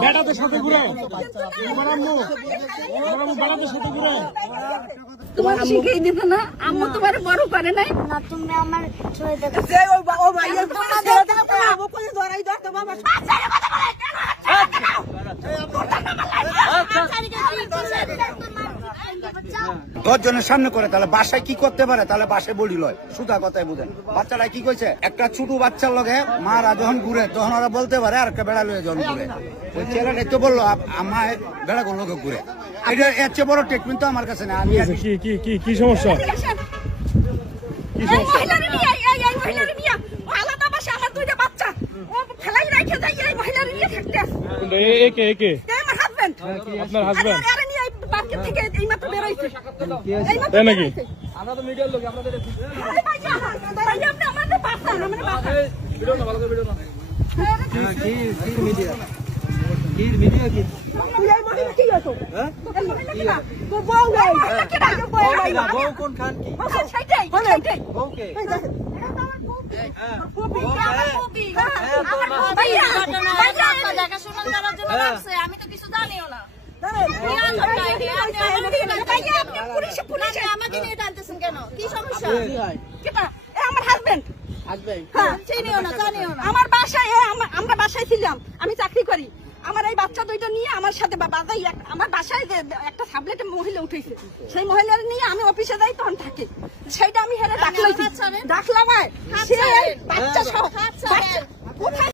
বেটাদের সাথে ঘুরে তোমার শিখেই দিত না আম্মু তোমার বড় করে নাই না তুমি আমার ছয় টাকা দশজনের সামনে করে তাহলে বাসায় কি করতে পারে, তাহলে বাসায় বলি লয় সুতা কথাই বুঝেন। বাচ্চারা কি কইছে, একটা ছোট বাচ্চার লগে মারা যখন ঘুরে তখন ওরা বলতে পারে আর একটা বেড়া লয়ে যখন ঘুরে, ওই ছেলেটাই তো বললো আমার বেড়া গুলো ঘুরে। এটা এর চেয়ে বড় ট্রিটমেন্ট তো আমার কাছে না। আমি কি সমস্যা? আপনার হাজবেন্ড নাকি? আমরা তো মিডিয়ার লোক, আপনাদের আমি তো কিছু জানিও না। আমাকে নিয়ে টানতেছেন কেন? কি সমস্যা? আমার হাজবেন্ড আমার বাসায়, আমরা বাসায় ছিলাম, আমি চাকরি করি। আমার এই বাচ্চা দুইটা নিয়ে আমার সাথে বাবাই আমার বাসায় একটা সাবলেটে মহিলা উঠেছে, সেই মহিলার নিয়ে আমি অফিসে যাই তখন থাকি, সেইটা আমি হেরে ডাকলাম, সে বাচ্চা সহ কোথায়